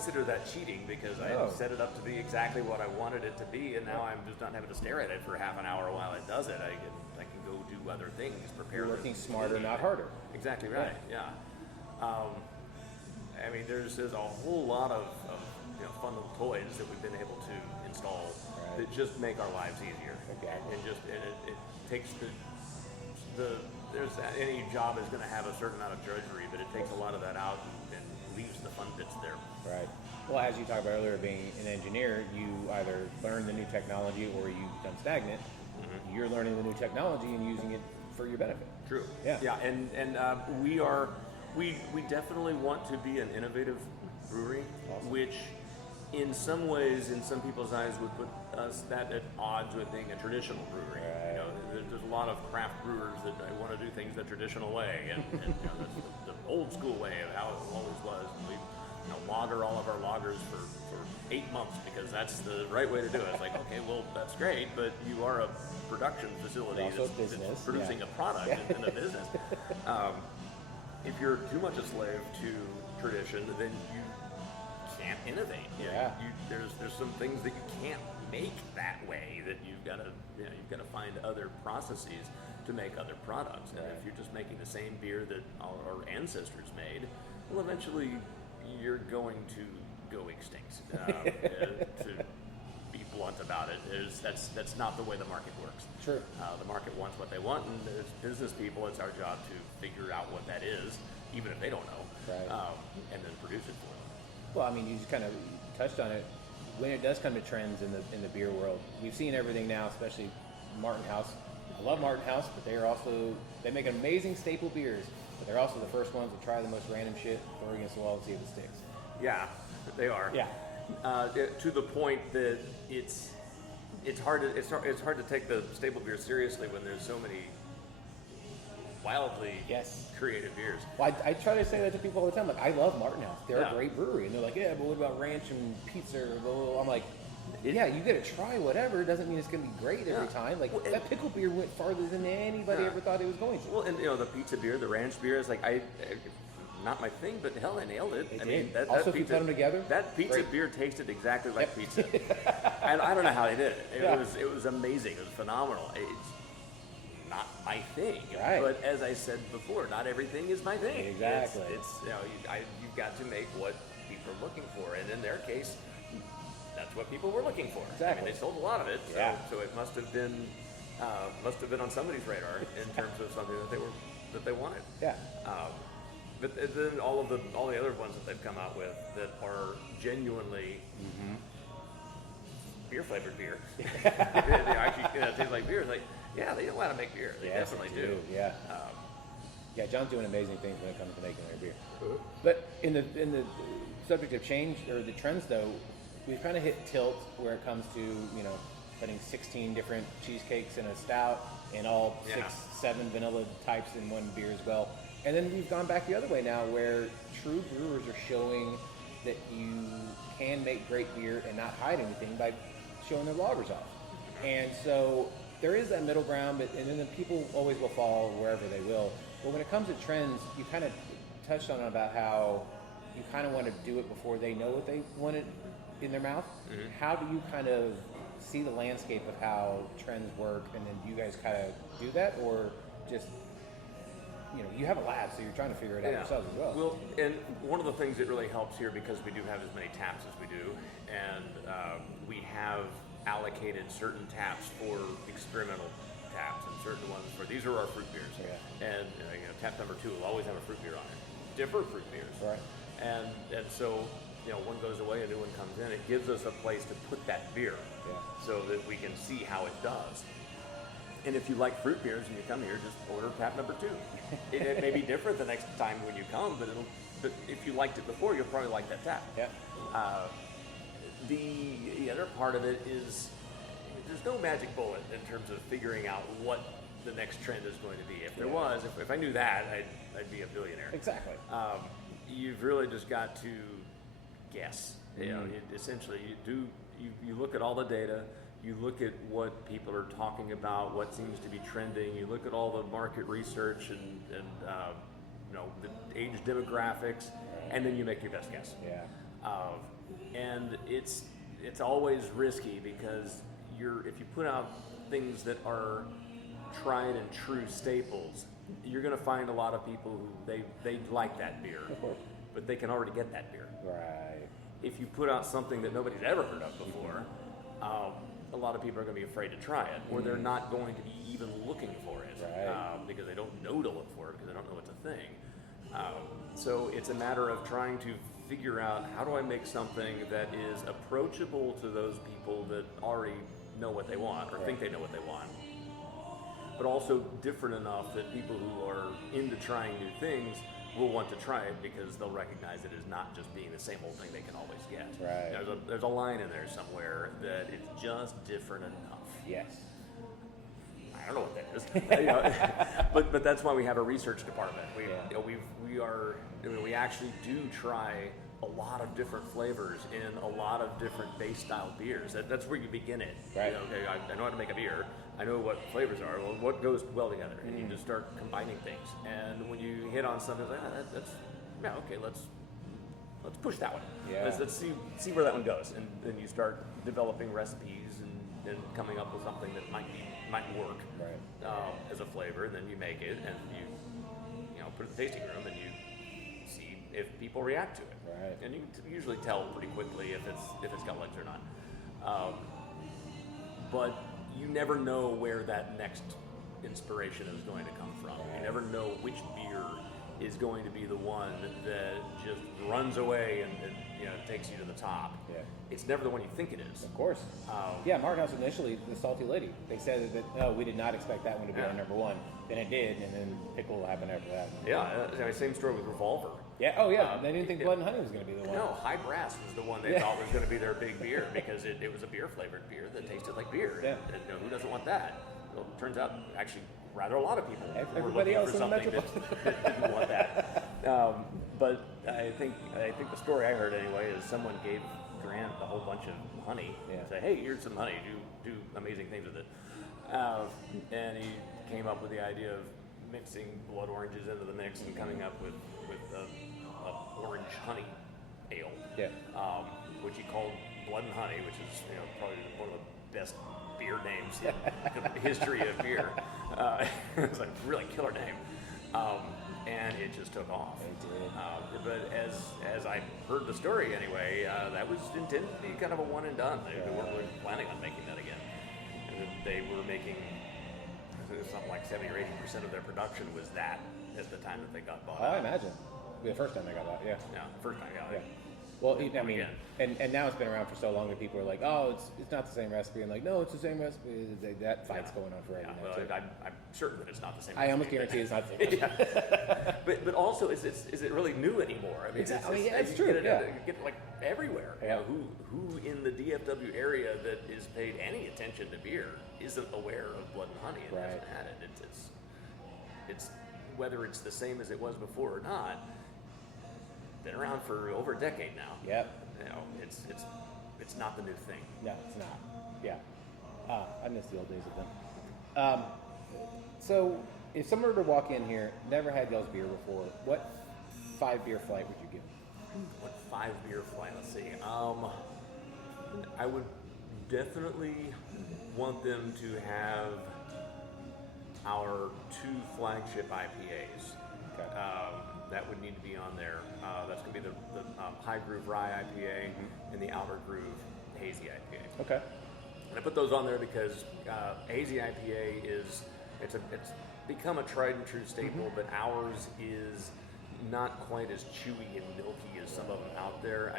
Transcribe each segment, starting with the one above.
consider that cheating because I set it up to be exactly what I wanted it to be, and now I'm just not having to stare at it for half an hour while it does it. I can go do other things, prepare. You're working smarter, not harder. Exactly right. Yeah. I mean, there's a whole lot of fun little toys that we've been able to install that just make our lives easier. Exactly. And just it takes any job is going to have a certain amount of drudgery, but it takes a lot of that out and leaves the fun bits there. Right. Well, as you talked about earlier, being an engineer, you either learn the new technology or you become stagnant. Mm-hmm. You're learning the new technology and using it for your benefit. True. Yeah. Yeah. And we definitely want to be an innovative brewery, awesome. Which in some ways, in some people's eyes, would put us that at odds with being a traditional brewery. Right. There's a lot of craft brewers that want to do things the traditional way, and that's the old school way of how it always was. And we lager all of our lagers for 8 months because that's the right way to do it. It's like, okay, well, that's great, but you are a production facility that's producing a product and a business. If you're too much a slave to tradition, then you can't innovate. There's some things that you can't make that way that you've got to find other processes to make other products. And if you're just making the same beer that our ancestors made, well, eventually you're going to go extinct. To be blunt about it, that's not the way the market works. Sure. The market wants what they want, and as business people, it's our job to figure out what that is, even if they don't know, and then produce it for them. Well, I mean, you just kind of touched on it. When it does come to trends in the beer world, we've seen everything now, especially Martin House. I love Martin House, but they make amazing staple beers, but they're also the first ones to try the most random shit, throw it against the wall and see if it sticks. Yeah, they are. Yeah. To the point that it's hard to take the staple beer seriously when there's so many wildly creative beers. Well, I try to say that to people all the time. Like, I love Martin House. They're a great brewery. And they're like, yeah, but what about ranch and pizza? I'm like, you got to try whatever. It doesn't mean it's going to be great every time. Like, that pickle beer went farther than anybody ever thought it was going to. Well, and the pizza beer, the ranch beer is like, not my thing, but hell, I nailed it. I mean, also, if you put them together, that pizza beer tasted exactly like pizza. And I don't know how they did it. It was amazing. It was phenomenal. It's not my thing, but as I said before, not everything is my thing. Exactly. You've got to make what people are looking for, and in their case, that's what people were looking for. Exactly. I mean, they sold a lot of it, so it must have been on somebody's radar in terms of something that they wanted. Yeah. But then all the other ones that they've come out with that are genuinely beer flavored beer. They actually taste like beer. It's like, yeah, they know how to make beer. They definitely do. Yeah. John's doing amazing things when it comes to making their beer. But in the subject of change or the trends, though, we've kind of hit tilt where it comes to putting 16 different cheesecakes in a stout and all 6-7 vanilla types in one beer as well. And then we've gone back the other way now, where true brewers are showing that you can make great beer and not hide anything by showing their lagers off. And so there is that middle ground, and then people always will fall wherever they will. But when it comes to trends, you kind of touched on about how you kind of want to do it before they know what they want it in their mouth. Mm-hmm. How do you kind of see the landscape of how trends work, and then do you guys kind of do that, or just you have a lab, so you're trying to figure it out yourselves as well. Well, and one of the things that really helps here, because we do have as many taps as we do, and we have allocated certain taps for experimental taps and certain ones for, these are our fruit beers. Yeah. And tap number 2 will always have a fruit beer on it. Different fruit beers. Right. And so, one goes away, a new one comes in. It gives us a place to put that beer so that we can see how it does. And if you like fruit beers and you come here, just order tap number 2. It may be different the next time when you come, but if you liked it before, you'll probably like that tap. Yeah. The other part of it is there's no magic bullet in terms of figuring out what the next trend is going to be. If there was, if I knew that, I'd be a billionaire. Exactly. You've really just got to guess. Essentially, you look at all the data. You look at what people are talking about, what seems to be trending. You look at all the market research and the age demographics, and then you make your best guess. Yeah. it's always risky because if you put out things that are tried and true staples, you're going to find a lot of people who they like that beer, but they can already get that beer. Right. If you put out something that nobody's ever heard of before, a lot of people are going to be afraid to try it, or they're not going to be even looking for it because they don't know to look for it because they don't know it's a thing. So it's a matter of trying to figure out, how do I make something that is approachable to those people that already know what they want or think they know what they want, but also different enough that people who are into trying new things will want to try it because they'll recognize it as not just being the same old thing they can always get. Right. There's a line in there somewhere that it's just different enough. Yes. I don't know what that is, but that's why we have a research department. We actually do try a lot of different flavors in a lot of different base style beers. That's where you begin it. Right. Okay, I know how to make a beer. I know what flavors are. Well, what goes well together, and you just start combining things. And when you hit on something like let's push that one. Yeah. Let's see where that one goes, and then you start developing recipes and coming up with something that might work as a flavor. And then you make it, and you put it in the tasting room, and you see if people react to it. Right. And you can usually tell pretty quickly if it's got legs or not. But you never know where that next inspiration is going to come from. You never know which beer is going to be the one that just runs away and takes you to the top. Yeah. It's never the one you think it is. Of course. Mark House initially, the Salty Lady, they said that, no, we did not expect that one to be our number one. Then it did, and then Pickle happened after that. Yeah, same story with Revolver. Yeah, they didn't think Blood and Honey was going to be the one. No, High Brass was the one they thought was going to be their big beer because it was a beer-flavored beer that tasted like beer. Yeah. And, who doesn't want that? Well, it turns out, actually, rather a lot of people Everybody were else looking for in the something that didn't want that. But I think the story I heard anyway is someone gave Grant a whole bunch of honey and said, "Hey, here's some honey. Do amazing things with it." And he came up with the idea of mixing blood oranges into the mix and coming up with a orange honey ale, which he called Blood and Honey, which is probably one of the best beer names in the history of beer. It's like a really killer name, and it just took off. It did. But as I heard the story anyway, that was intended to be kind of a one and done. They weren't really planning on making that again. And they were making something like 70 or 80% of their production was that at the time that they got bought out. I imagine. The first time they got that, Yeah, first time I got it. Well, I mean, and now it's been around for so long that people are like, oh, it's not the same recipe, and like, no, it's the same recipe. That fight's going on forever. Yeah, well, I'm certain that it's not the same. I almost guarantee it's not the same. But also, is it really new anymore? I mean, it's true. You get it like everywhere. Yeah. Who in the DFW area that is paid any attention to beer isn't aware of Blood and Honey and hasn't had it? It's whether it's the same as it was before or not. Been around for over a decade now. Yep. It's not the new thing. No, it's not. Yeah. I miss the old days of them. So, if someone were to walk in here, never had y'all's beer before, what 5 beer flight would you give them? What 5 beer flight? Let's see. I would definitely want them to have our 2 flagship IPAs. Okay. That would need to be on there. That's going to be the High Groove Rye IPA and the Outer Groove Hazy IPA. Okay. And I put those on there because Hazy IPA it's become a tried and true staple, but ours is not quite as chewy and milky as some of them out there.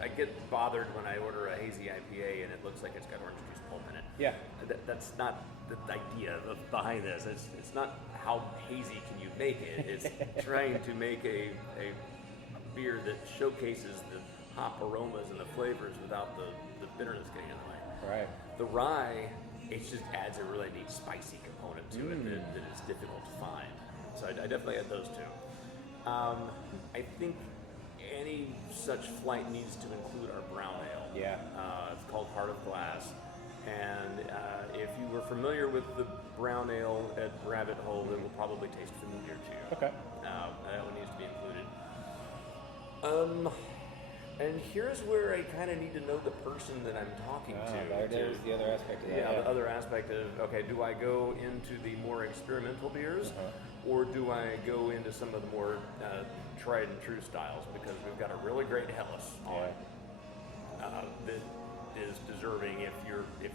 I get bothered when I order a Hazy IPA and it looks like it's got orange juice pulp in it. Yeah. That's not the idea behind this. It's not how hazy can you make it. It's trying to make a beer that showcases the hop aromas and the flavors without the bitterness getting in the way. Right. The rye, it just adds a really neat spicy component to it that is difficult to find. So I definitely had those 2. I think any such flight needs to include our brown ale. Yeah. It's called Heart of Glass. And if you were familiar with the brown ale at Rabbit Hole, it will probably taste familiar to you. Okay. That one needs to be included. And here's where I kind of need to know the person that I'm talking to. There's the other aspect of that. Yeah, the other aspect of, okay, do I go into the more experimental beers, or do I go into some of the more tried and true styles? Because we've got a really great Helles on that is deserving if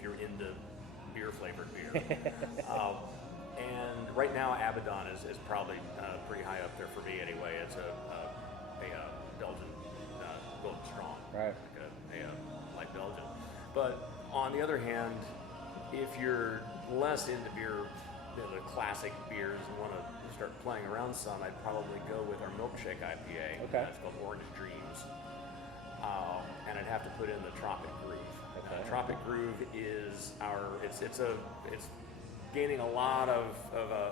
you're into beer flavored beer. And right now, Abaddon is probably pretty high up there for me anyway. It's a Belgian Golden Strong, right? Like a light Belgian. But on the other hand, if you're less into beer, the classic beers, and want to start playing around some, I'd probably go with our Milkshake IPA. Okay. It's called Orange Dreams, and I'd have to put in the Tropic Groove. Okay. Tropic Groove is it's gaining a lot of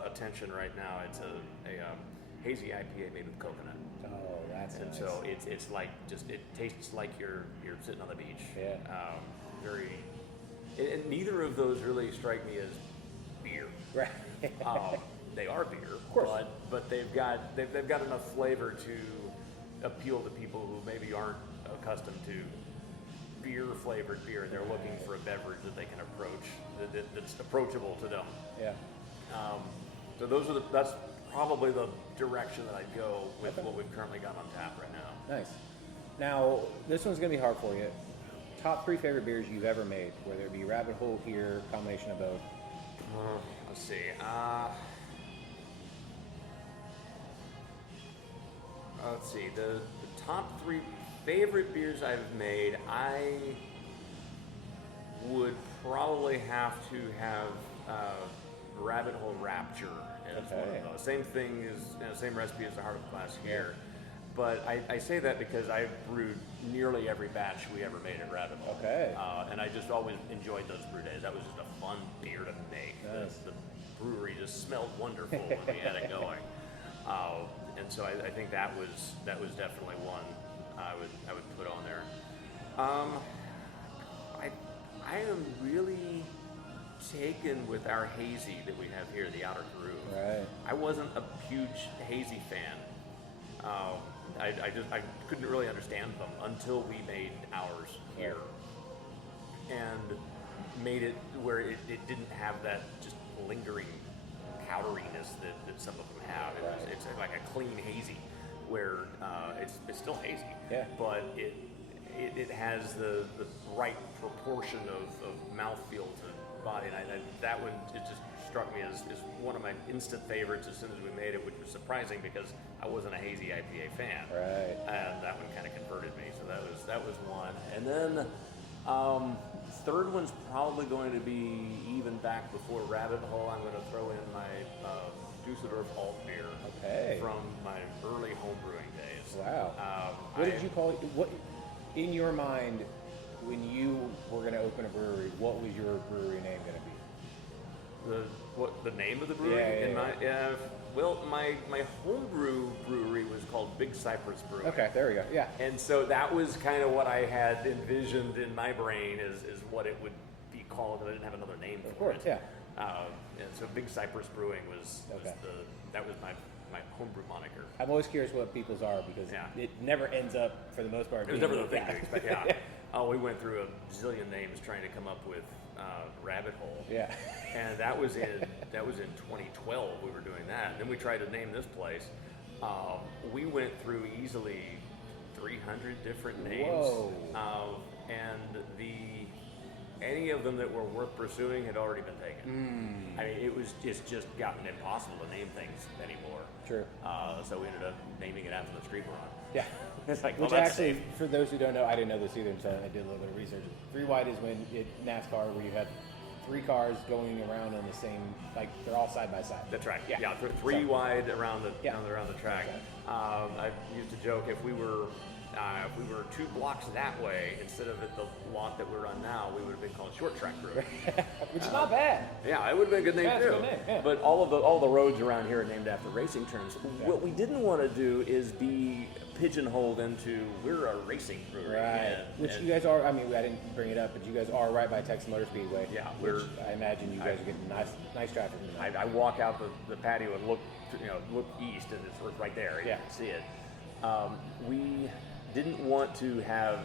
attention right now. It's a hazy IPA made with coconut. Oh, that's and nice. So it's like it tastes like you're sitting on the beach. Yeah. And neither of those really strike me as beer. Right. They are beer, of course, but they've got enough flavor to appeal to people who maybe aren't accustomed to beer flavored beer, and they're looking for a beverage that they can approach that's approachable to them. Yeah. So that's probably the direction that I'd go with what we've currently got on tap right now. Nice. Now, this one's going to be hard for you. Top 3 favorite beers you've ever made, whether it be Rabbit Hole, here, combination of both. Let's see. Let's see. The top 3 favorite beers I've made, I would probably have to have Rabbit Hole Rapture as one of those. Same thing as, same recipe as the Heart of Glass here. But I say that because I brewed nearly every batch we ever made at Rabbit Hole. Okay. And I just always enjoyed those brew days. That was just a fun beer to make. Nice. The brewery just smelled wonderful when we had it going. And so I think that was definitely one I would put on there. I am really taken with our hazy that we have here, the Outer Groove. Right. I wasn't a huge hazy fan. I couldn't really understand them until we made ours here, and made it where it didn't have that just lingering powderiness that some of them have. It's like a clean hazy, where it's still hazy, but it has the right proportion of mouthfeel to body, and that one, it just struck me as one of my instant favorites as soon as we made it, which was surprising because I wasn't a hazy IPA fan. Right. And that one kind of converted me, so that was one. And then third one's probably going to be even back before Rabbit Hole. I'm going to throw in my Dusseldorf Alt beer from my early homebrewing days. Wow. What did you call it? What in your mind, when you were going to open a brewery, what was your brewery name going to be? The name of the brewery? Well, my homebrew brewery was called Big Cypress Brewing. Okay, there we go. Yeah. And so that was kind of what I had envisioned in my brain is what it would be called. I didn't have another name for it. Of course, yeah. And so Big Cypress Brewing was my homebrew moniker. I'm always curious what people's are because it never ends up, for the most part. It was never the thing to expect. Yeah. We went through a zillion names trying to come up with Rabbit Hole. Yeah. And that was in 2012. We were doing that. And then we tried to name this place. We went through easily 300 different names. Whoa. And any of them that were worth pursuing had already been taken. I mean, it's just gotten impossible to name things anymore. True. So we ended up naming it after the street we're on. Yeah. It's like, Which actually, for those who don't know, I didn't know this either, so I did a little bit of research. 3 Wide is when NASCAR, where you had 3 cars going around on the same, like they're all side by side. That's right. Yeah, 3 wide around the track. Exactly. I used to joke if we were 2 blocks that way instead of at the lot that we're on now, we would have been called Short Track Brewing. Which is not bad. Yeah, it would have been a good name Yeah, it's too. a good name, yeah. But all the roads around here are named after racing terms. Yeah. What we didn't want to do is be pigeonholed into we're a racing brewery. Right. Which you guys are. I mean, I didn't bring it up, but you guys are right by Texas Motor Speedway. Yeah, which I imagine you guys are getting nice traffic. I walk out the patio and look east, and it's right there. You can see it. didn't want to have,